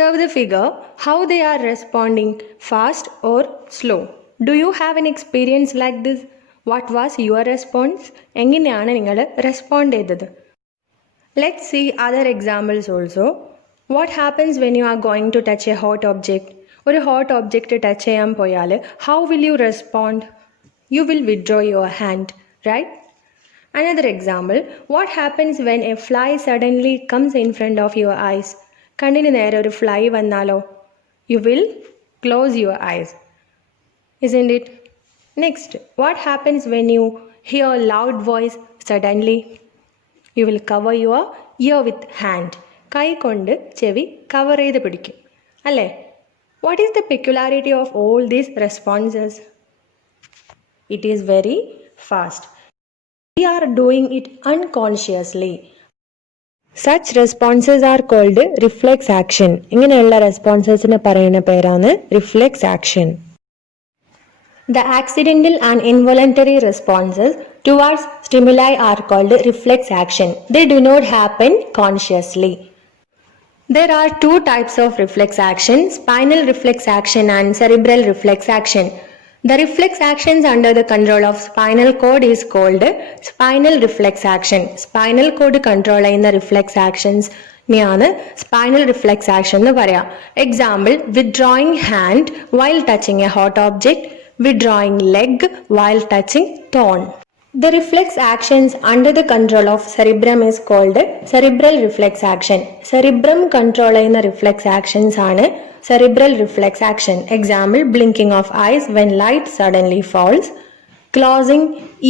Observe the figure, how they are responding, fast or slow. Do you have an experience like this? What was your response? എങ്ങനെയാണ് നിങ്ങൾ respond ചെയ്തത്? Let's see other examples also. What happens when you are going to touch a hot object? ഒരു hot object touch ചെയ്യാൻ പോയാൽ how will you respond? You will withdraw your hand, right? Another example, what happens when a fly suddenly comes in front of your eyes? കണ്ണിന് നേരെ ഒരു fly വന്നാലോ? You will close your eyes, isn't it? Next, what happens when you hear a loud voice suddenly? You will cover your ear with hand. കൈ കൊണ്ട് ചെവി cover ചെയ്ത് പിടിക്കും അല്ലേ? What is the peculiarity of all these responses? It is very fast. We are doing it unconsciously. Such responses are called reflex action. ഇങ്ങനെയുള്ള റെസ്പോൺസസിന് പറയുന്ന പേരാണ് reflex action. The accidental and involuntary responses towards stimuli are called reflex action. They do not happen consciously. There are two types of reflex action, spinal reflex action and cerebral reflex action. The reflex actions under the control of spinal cord is called spinal reflex action. Spinal cord control ചെയ്യുന്ന reflex actions നെയാണ് spinal reflex action എന്ന് പറയാം. Example, withdrawing hand while touching a hot object, withdrawing leg while touching thorn. The reflex actions under the control of cerebrum is called cerebral reflex action. Cerebrum control ചെയ്യുന്ന reflex actions ആണ് cerebral reflex action. Example, blinking of eyes when light suddenly falls, closing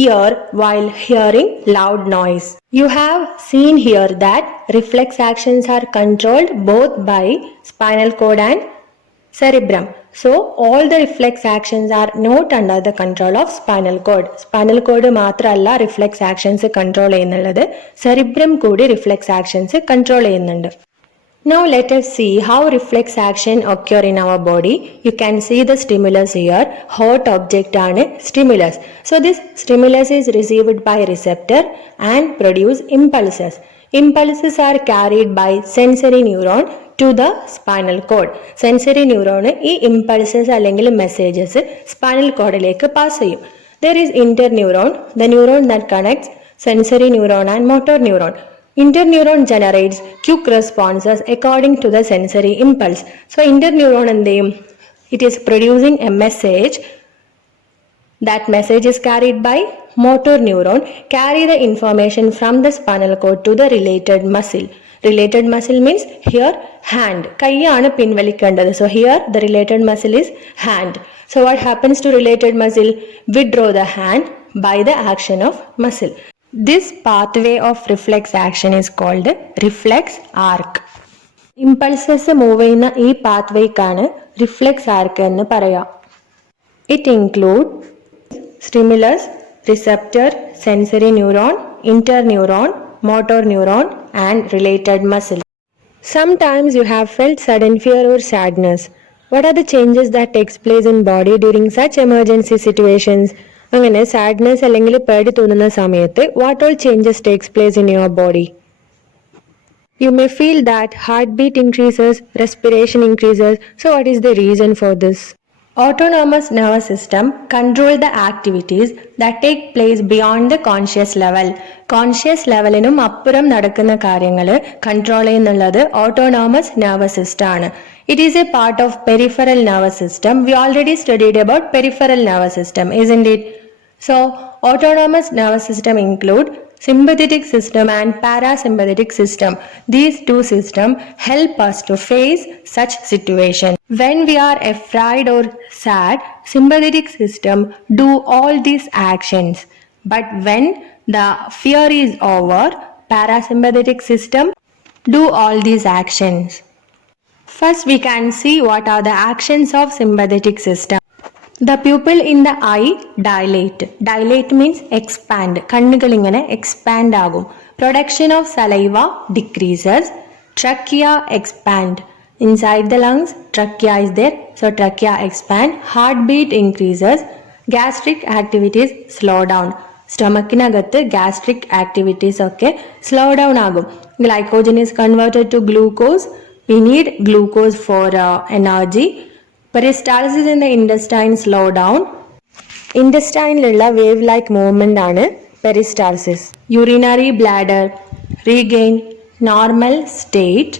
ear while hearing loud noise. You have seen here that reflex actions are controlled both by spinal cord and cerebrum. So all the reflex actions are not under the control of spinal cord. Spinal cord മാത്രമല്ല reflex actions control ചെയ്യുന്നുള്ളത്, cerebrum കൂടി reflex actions control ചെയ്യുന്നുണ്ട്. Now let us see how reflex action occur in our body. You can see the stimulus here. Hot object ആണ് stimulus. So this stimulus is received by receptor and produce impulses. Impulses are carried by sensory neuron to the spinal cord. Sensory neuron ഈ impulses അല്ലെങ്കിൽ messages spinal cordലേക്ക് pass ചെയ്യും. There is interneuron, the neuron that connects sensory neuron and motor neuron. Interneuron generates quick responses according to the sensory impulse. So interneuron എന്ത് ചെയ്യും? It is producing a message. That message is carried by motor neuron, carry the information from the spinal cord to the related muscle. Related muscle means here hand. കൈയാണ് പിൻവലിക്കേണ്ടത്. So here the related muscle is hand. So what happens to related muscle? Withdraw the hand by the action of muscle. This pathway of reflex action is called reflex arc. Impulses move ചെയ്യുന്ന ഈ pathwayക്കാണ് reflex arc എന്ന് പറയാം. It includes stimulus, receptor, sensory neuron, interneuron, motor neuron and related muscle. Sometimes you have felt sudden fear or sadness. What are the changes that takes place in body during such emergency situations? അങ്ങനെ sadness അല്ലെങ്കിൽ പേടി തോന്നുന്ന സമയത്ത് what all changes takes place in your body? You may feel that heartbeat increases, respiration increases. So what is the reason for this? Autonomous nervous system control the activities that take place beyond the conscious level. Conscious levelനും അപ്പുറം നടക്കുന്ന കാര്യങ്ങൾ control ചെയ്യുന്നുള്ളത് autonomous nervous system ആണ്. It is a part of peripheral nervous system. We already studied about peripheral nervous system, isn't it? So autonomous nervous system include sympathetic system and parasympathetic system. These two systems help us to face such situation. When we are afraid or sad, sympathetic system do all these actions. But when the fear is over, parasympathetic system do all these actions. First we can see what are the actions of sympathetic system. The pupil in the eye dilate. Dilate means expand. കണ്ണുകൾ ഇങ്ങനെ expand ആകും. Production of saliva decreases. Trachea expand. Inside the lungs, trachea is there. So trachea expand. Heartbeat increases. Gastric activities slow down. Stomachനകത്ത് gastric activities ഒക്കെ slow down ആകും. Glycogen is converted to glucose. We need glucose for energy. Peristalsis in the intestine slow down. Intestineലുള്ള wave like movement ആണ് peristalsis. Urinary bladder regain normal state,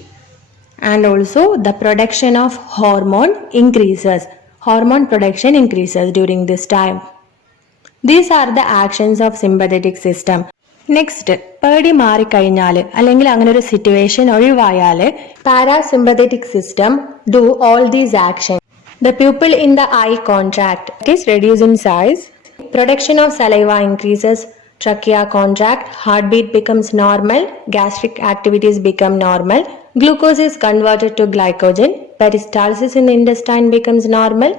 and also the production of hormone increases. Hormone production increases during this time. These are the actions of sympathetic system. Next പേടി മാറിക്കഴിഞ്ഞാൽ അല്ലെങ്കിൽ അങ്ങനെ ഒരു situation ഒഴിവായാൽ parasympathetic system do all these action. The pupil in the eye contract, it is reduce in size. Production of saliva increases. Trachea contract, heartbeat becomes normal, gastric activities become normal, glucose is converted to glycogen, peristalsis in the intestine becomes normal,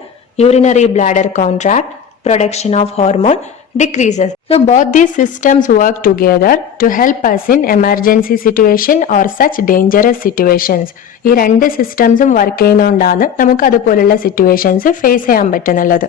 urinary bladder contract, production of hormone decreases. So both these systems work together to help us in emergency situation or such dangerous situations. ഈ രണ്ട് സിസ്റ്റംസും work ചെയ്യുന്നതുകൊണ്ടാണ് നമുക്ക് അതുപോലുള്ള situations face ചെയ്യാൻ പറ്റുന്നുള്ളത്.